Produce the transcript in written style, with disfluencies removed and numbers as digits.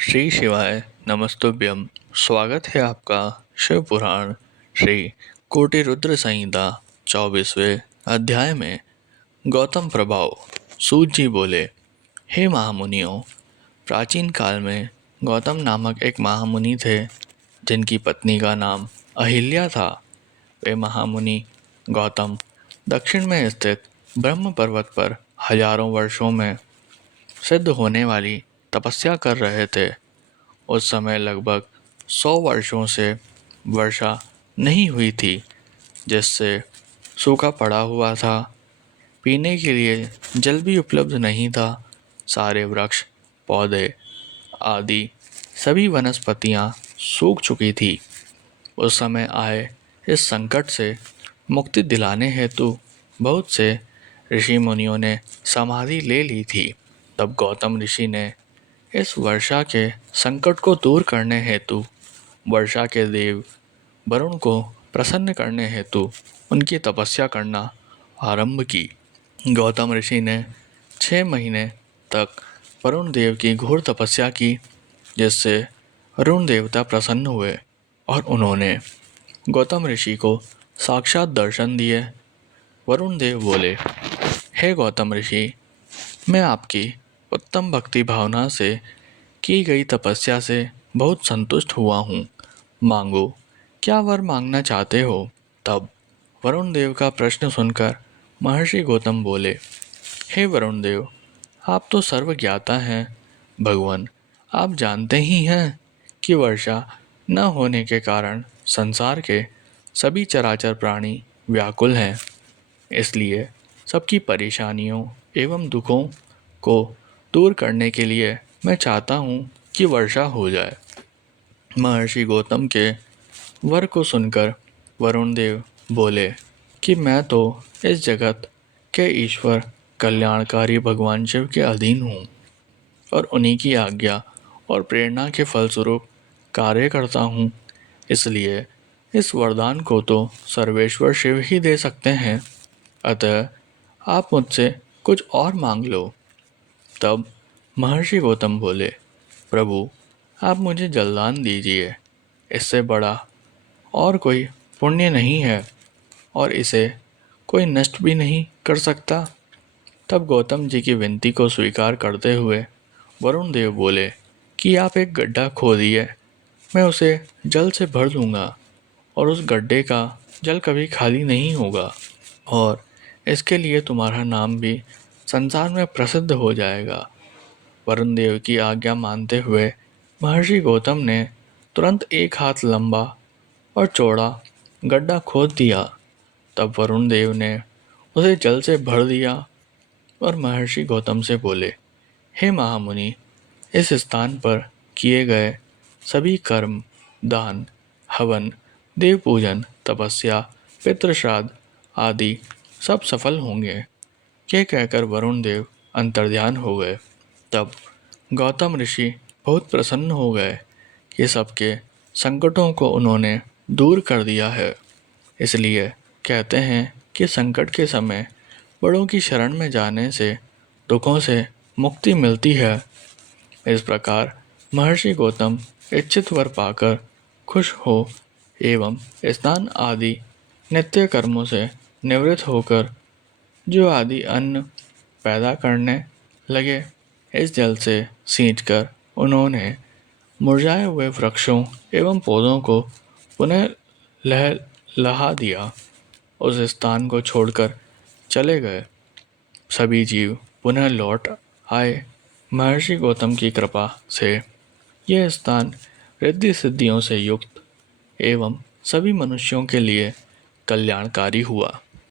श्री शिवाय नमस्तुभ्यम। स्वागत है आपका शिव पुराण श्री कोटि रुद्र संहिता 24वें अध्याय में। गौतम प्रभाव। सूत जी बोले, हे महामुनियों, प्राचीन काल में गौतम नामक एक महामुनि थे जिनकी पत्नी का नाम अहिल्या था। वे महामुनि गौतम दक्षिण में स्थित ब्रह्म पर्वत पर हजारों वर्षों में सिद्ध होने वाली तपस्या कर रहे थे। उस समय लगभग 100 वर्षों से वर्षा नहीं हुई थी, जिससे सूखा पड़ा हुआ था। पीने के लिए जल भी उपलब्ध नहीं था। सारे वृक्ष, पौधे आदि सभी वनस्पतियां सूख चुकी थी। उस समय आए इस संकट से मुक्ति दिलाने हेतु बहुत से ऋषि मुनियों ने समाधि ले ली थी। तब गौतम ऋषि ने इस वर्षा के संकट को दूर करने हेतु वर्षा के देव वरुण को प्रसन्न करने हेतु उनकी तपस्या करना आरंभ की। गौतम ऋषि ने 6 महीने तक वरुण देव की घोर तपस्या की, जिससे वरुण देवता प्रसन्न हुए और उन्होंने गौतम ऋषि को साक्षात दर्शन दिए। वरुण देव बोले, हे गौतम ऋषि, मैं आपकी उत्तम भक्ति भावना से की गई तपस्या से बहुत संतुष्ट हुआ हूँ। मांगो, क्या वर मांगना चाहते हो? तब वरुण देव का प्रश्न सुनकर महर्षि गौतम बोले, हे वरुण देव, आप तो सर्वज्ञाता हैं। भगवान, आप जानते ही हैं कि वर्षा न होने के कारण संसार के सभी चराचर प्राणी व्याकुल हैं। इसलिए सबकी परेशानियों एवं दुखों को दूर करने के लिए मैं चाहता हूँ कि वर्षा हो जाए। महर्षि गौतम के वर को सुनकर वरुण देव बोले कि मैं तो इस जगत के ईश्वर कल्याणकारी भगवान शिव के अधीन हूँ और उन्हीं की आज्ञा और प्रेरणा के फलस्वरूप कार्य करता हूँ। इसलिए इस वरदान को तो सर्वेश्वर शिव ही दे सकते हैं। अतः आप मुझसे कुछ और मांग लो। तब महर्षि गौतम बोले, प्रभु, आप मुझे जलदान दीजिए। इससे बड़ा और कोई पुण्य नहीं है और इसे कोई नष्ट भी नहीं कर सकता। तब गौतम जी की विनती को स्वीकार करते हुए वरुण देव बोले कि आप एक गड्ढा खोदिए, मैं उसे जल से भर दूंगा और उस गड्ढे का जल कभी खाली नहीं होगा और इसके लिए तुम्हारा नाम भी संसार में प्रसिद्ध हो जाएगा। वरुण देव की आज्ञा मानते हुए महर्षि गौतम ने तुरंत एक हाथ लंबा और चौड़ा गड्ढा खोद दिया। तब वरुण देव ने उसे जल से भर दिया और महर्षि गौतम से बोले, हे महामुनि, इस स्थान पर किए गए सभी कर्म, दान, हवन, देव पूजन, तपस्या, पितृश्राद्ध आदि सब सफल होंगे। यह कहकर वरुण देव अंतर्ध्यान हो गए। तब गौतम ऋषि बहुत प्रसन्न हो गए कि सबके संकटों को उन्होंने दूर कर दिया है। इसलिए कहते हैं कि संकट के समय बड़ों की शरण में जाने से दुखों से मुक्ति मिलती है। इस प्रकार महर्षि गौतम इच्छित वर पाकर खुश हो एवं स्नान आदि नित्य कर्मों से निवृत्त होकर जो आदि अन्न पैदा करने लगे। इस जल से सींचकर उन्होंने मुरझाए हुए वृक्षों एवं पौधों को पुनः लहा दिया। उस स्थान को छोड़कर चले गए। सभी जीव पुनः लौट आए। महर्षि गौतम की कृपा से यह स्थान रिद्धि सिद्धियों से युक्त एवं सभी मनुष्यों के लिए कल्याणकारी हुआ।